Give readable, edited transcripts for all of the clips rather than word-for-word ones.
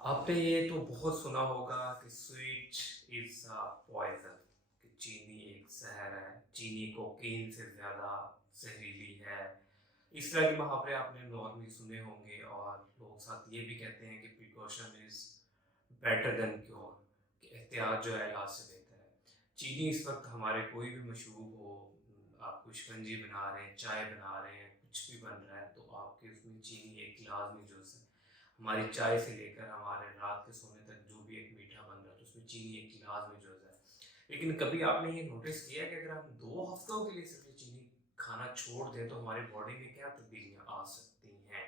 आपने ये तो बहुत सुना होगा कि स्वीट इज़ पॉइज़न, कि चीनी एक ज़हर है, चीनी कोकीन से ज़्यादा ज़हरीली है। इस तरह के मुहावरे आपने नॉर्मली सुने होंगे और लोग साथ ये भी कहते हैं कि precaution is better than cure, कि एहतियात जो है इलाज से बेहतर है। चीनी इस वक़्त हमारे कोई भी मशरूब हो, आप कोई शिकंजी बना रहे हैं, चाय बना रहे हैं, कुछ भी बन रहा है तो आपके उसमें चीनी एक लाज़मी जुज़ है। हमारी चाय से लेकर हमारे रात के सोने तक जो भी एक मीठा बन रहा है तो उसमें चीनी एक लाज़मी जुज़ है। लेकिन कभी आपने ये नोटिस किया है कि अगर हम 2 हफ्तों के लिए सिर्फ़ ये चीनी खाना छोड़ दें तो हमारी बॉडी में क्या तब्दीलियाँ आ सकती हैं?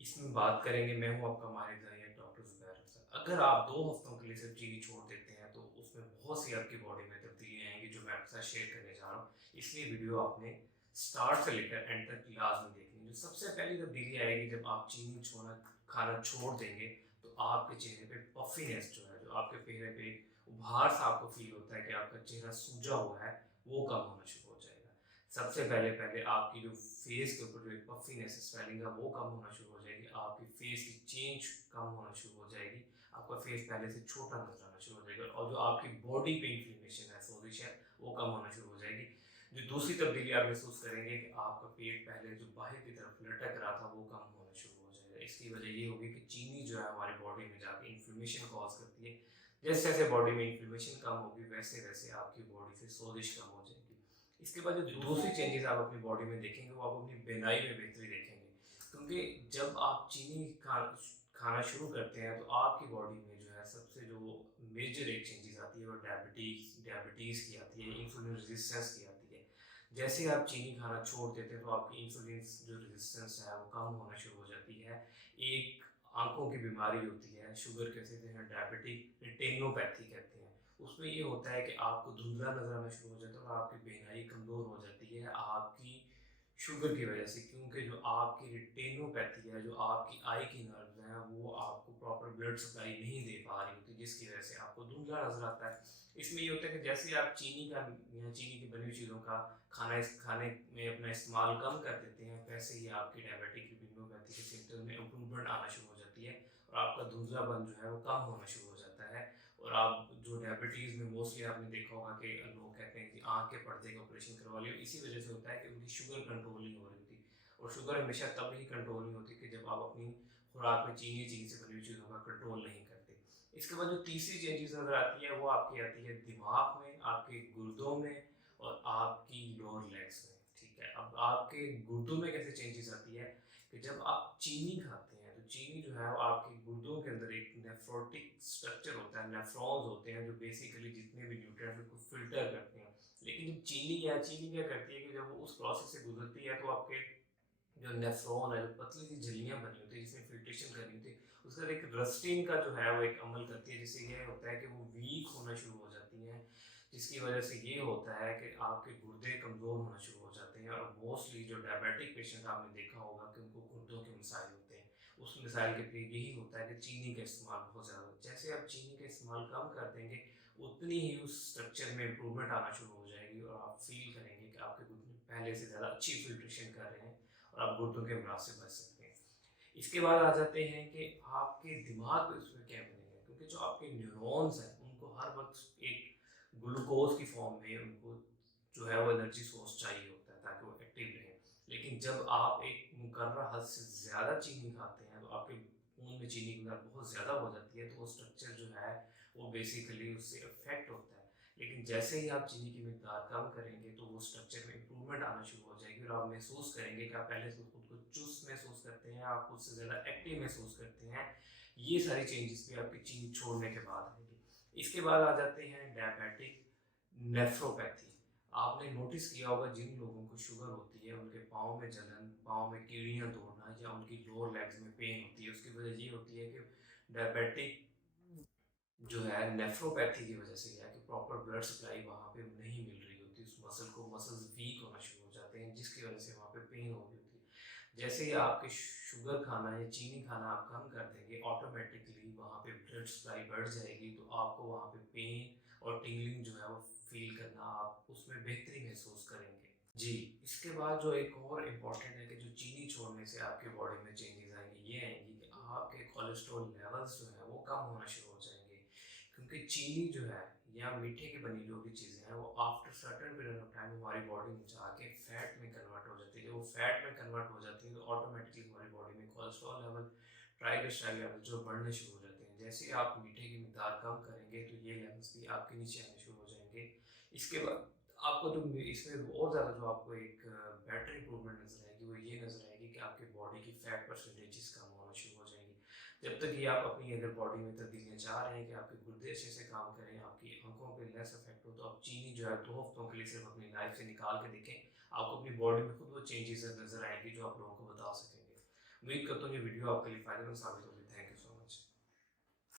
इसमें बात करेंगे। मैं हूँ आपका माहिर ज़रिए डॉक्टर ज़ुबैर अख्तर। अगर आप 2 हफ्तों के लिए सिर्फ़ चीनी छोड़ देते हैं तो उसमें बहुत सी आपकी बॉडी में तब्दीलियाँ आएँगी जो मैं आपके साथ शेयर करने जा रहा हूँ। इसलिए वीडियो आपने स्टार्ट से लेकर एंड तक लाज़मी देखनी है। जो सबसे पहली तब्दीली आएगी जब आप चीनी छोड़ना खाना छोड़ देंगे तो आपके चेहरे पे पफ़ीनेस जो है, जो आपके चेहरे पे उभार सा आपको फ़ील होता है कि आपका चेहरा सूजा हुआ है, वो कम होना शुरू हो जाएगा। सबसे पहले पहले आपकी जो फेस के ऊपर जो एक पफीनेस स्वेलिंग है वो कम होना शुरू हो जाएगी, आपकी फेस की चेंज कम होना शुरू हो जाएगी, आपका फेस पहले से छोटा नजर आना शुरू हो जाएगा और जो आपकी बॉडी पे इन्फ्लेमेशन है, सोजिश है, वो कम होना शुरू हो जाएगी। जो दूसरी तब्दीली आप महसूस करेंगे कि आपका पेट पहले जो बाहर की तरफ लटक रहा था वो कम होना शुरू हो जाएगा। इसकी वजह ये होगी कि चीनी जो है हमारी बॉडी में जाके इन्फ्लेमेशन कॉज करती है। जैसे जैसे बॉडी में इन्फ्लेमेशन कम होगी वैसे वैसे आपकी बॉडी से सोजिश कम हो जाएगी। इसके बाद जो दूसरी चेंजेस आप अपनी बॉडी में देखेंगे वो आप अपनी बेनाई में बेहतरी देखेंगे, क्योंकि जब आप चीनी खाना शुरू करते हैं तो आपकी बॉडी में जो है सबसे जो मेजर एक चेंजेस आती है वो डायबिटीज़ की आती है, इंसुलिन रेजिस्टेंस की आती है। जैसे ही आप चीनी खाना छोड़ देते हैं तो आपकी इंसुलिन जो रेजिस्टेंस है वो कम होना शुरू हो जाती है। एक आंखों की बीमारी होती है, शुगर कहते हैं, डायबिटिक रेटिनोपैथी कहते हैं। उसमें ये होता है कि आपको धुंधला नज़र आना शुरू हो जाता है और आपकी बेनाई कमज़ोर हो जाती है आपकी शुगर की वजह से, क्योंकि जो आपकी रेटिनोपैथी है, जो आपकी आई की नर्व्स हैं, वो आपको प्रॉपर ब्लड सप्लाई नहीं दे पा रही होती, जिसकी वजह से आपको धुंधला नज़र आता है। इसमें ये होता है कि जैसे ही आप चीनी का या चीनी की बनी हुई चीज़ों का खाने में अपना इस्तेमाल कम कर देते हैं, वैसे ही आपकी डायबिटिक रेटिनोपैथी के सिम्पटम में इम्प्रूवमेंट आना शुरू हो जाती है और आपका धुंधलापन जो है वो कम होना शुरू हो जाता है। और आप जो डायबिटीज़ में मोस्टली आपने देखा होगा कि लोग कहते हैं कि आँख के पर्दे का ऑपरेशन करवा लिया, इसी वजह से होता है कि उनकी शुगर कंट्रोल नहीं हो रही होती और शुगर हमेशा तब ही कंट्रोल नहीं होती कि जब आप अपनी खुराक में चीनी से बनी हुई चीज़ों का कंट्रोल नहीं करते। इसके बाद जो तीसरी चेंजेस नज़र आती है वो आपकी आती है दिमाग में, आपके गुर्दों में और आपकी लोअर लेग्स में। ठीक है, अब आपके गुर्दों में कैसे चेंजेस आती है कि जब आप चीनी खाते हैं तो चीनी जो है वो आपके गुर्दों के अंदर एक नेफ्रोटिक स्ट्रक्चर होता है, नेफ्रॉन्स होते हैं जो बेसिकली जितने भी न्यूट्रिएंट्स को फिल्टर करते हैं। लेकिन जब चीनी क्या करती है कि जब वो उस प्रोसेस से गुजरती है तो आपके जो नेफ्रॉन है, जो पतली सी झिल्लियाँ बनी होती है जिसमें फ़िल्ट्रेशन करनी होती है, उसका एक रस्टिंग का जो है वो एक अमल करती है, जिससे ये होता है कि वो वीक होना शुरू हो जाती हैं, जिसकी वजह से ये होता है कि आपके गुर्दे कमज़ोर होना शुरू हो जाते हैं और मोस्टली जो डायबिटिक पेशेंट आपने देखा होगा कि उनको गुर्दों के मसाइल होते हैं। उस मिसाइल के लिए यही होता है कि चीनी का इस्तेमाल बहुत ज़्यादा, जैसे आप चीनी का इस्तेमाल कम कर देंगे, उतनी ही उस स्ट्रक्चर में इम्प्रूवमेंट आना शुरू हो जाएगी और आप फ़ील करेंगे कि आपके गुर्दे पहले से ज़्यादा अच्छी फ़िल्ट्रेशन कर रहे हैं और आप गुर्दों के अमराज से बच सकते हैं। इसके बाद आ जाते हैं कि आपके दिमाग में उसमें क्या बनेगा, क्योंकि जो आपके न्यूरॉन्स हैं उनको हर वक्त एक ग्लूकोज की फॉर्म में उनको जो है वो एनर्जी सोर्स चाहिए होता है ताकि वो एक्टिव रहें। लेकिन जब आप एक मुकर्रर हद से ज़्यादा चीनी खाते हैं तो आपके खून में चीनी की मात्रा बहुत ज़्यादा हो जाती है तो वो स्ट्रक्चर जो है वो बेसिकली उससे अफेक्ट होता है। लेकिन जैसे ही आप चीनी की मिकदार कम करेंगे तो वो स्ट्रक्चर में इम्प्रूवमेंट आना शुरू हो जाएगी और आप महसूस करेंगे कि आप पहले से खुद को चुस्त महसूस करते हैं, आप खुद से ज़्यादा एक्टिव महसूस करते हैं। ये सारी चेंजेस भी आपकी चीनी छोड़ने के बाद आएगी। इसके बाद आ जाते हैं डायबिटिक नेफ्रोपैथी। आपने नोटिस किया होगा जिन लोगों को शुगर होती है उनके पाँव में जलन, पाँव में कीड़ियाँ दौड़ना या उनकी लोअर लेग्स में पेन होती है। उसकी वजह ये होती है कि डायबिटिक जो है नेफ्रोपैथी की वजह से क्या है कि प्रॉपर ब्लड सप्लाई वहाँ पे नहीं मिल रही होती उस मसल को, मसल्स वीक होना शुरू हो जाते हैं जिसकी वजह से वहाँ पे पेन हो रही होती है। जैसे ही आपके शुगर खाना या चीनी खाना आप कम कर देंगे, ऑटोमेटिकली वहाँ पे ब्लड सप्लाई बढ़ जाएगी तो आपको वहाँ पे पेन और टिंगलिंग जो है वो फील करना, आप उसमें बेहतरी महसूस करेंगे। जी, इसके बाद जो एक और इम्पोर्टेंट है कि जो चीनी छोड़ने से आपकी बॉडी में चेंजेस आएंगी, ये आएंगी कि आपके कोलेस्ट्रॉल लेवल्स जो है वो कम होना शुरू हो जाएंगे, क्योंकि चीनी जो है या मीठे की बनी जो भी चीज़ें हैं वो after certain period of time हमारी बॉडी में जाके फैट में कन्वर्ट हो जाती है। जब वो फैट में कन्वर्ट हो जाती है तो ऑटोमेटिकली हमारी बॉडी में कोलेस्ट्रॉल लेवल, ट्राइग्लिसराइड लेवल जो बढ़ने शुरू हो जाते हैं। जैसे ही आप मीठे की मिकदार कम करेंगे तो ये लेवल्स भी आपके नीचे आने शुरू हो जाएंगे। इसके बाद आपको जो इसमें और ज़्यादा जो आपको एक बेटर इंप्रूवमेंट नज़र आएगी वो ये नज़र आएगी कि आपकी बॉडी की फैट परसेंटेजेस कम होना शुरू हो जाएंगी। जब तक ये आप अपनी अगर बॉडी में तब्दीलियाँ चाह रहे हैं कि आपके गुर्दे अच्छे से काम करें, आपकी आंखों पे लेस इफेक्ट हो, तो आप चीनी जो है 2 हफ्तों के लिए सिर्फ अपनी लाइफ से निकाल के देखें। आपको अपनी बॉडी में खुद वो चेंजेस नज़र आएंगी जो आप लोगों को बता सकेंगे। उम्मीद करता हूँ ये वीडियो आपके लिए फ़ायदेमंद साबित होगी। Thank you.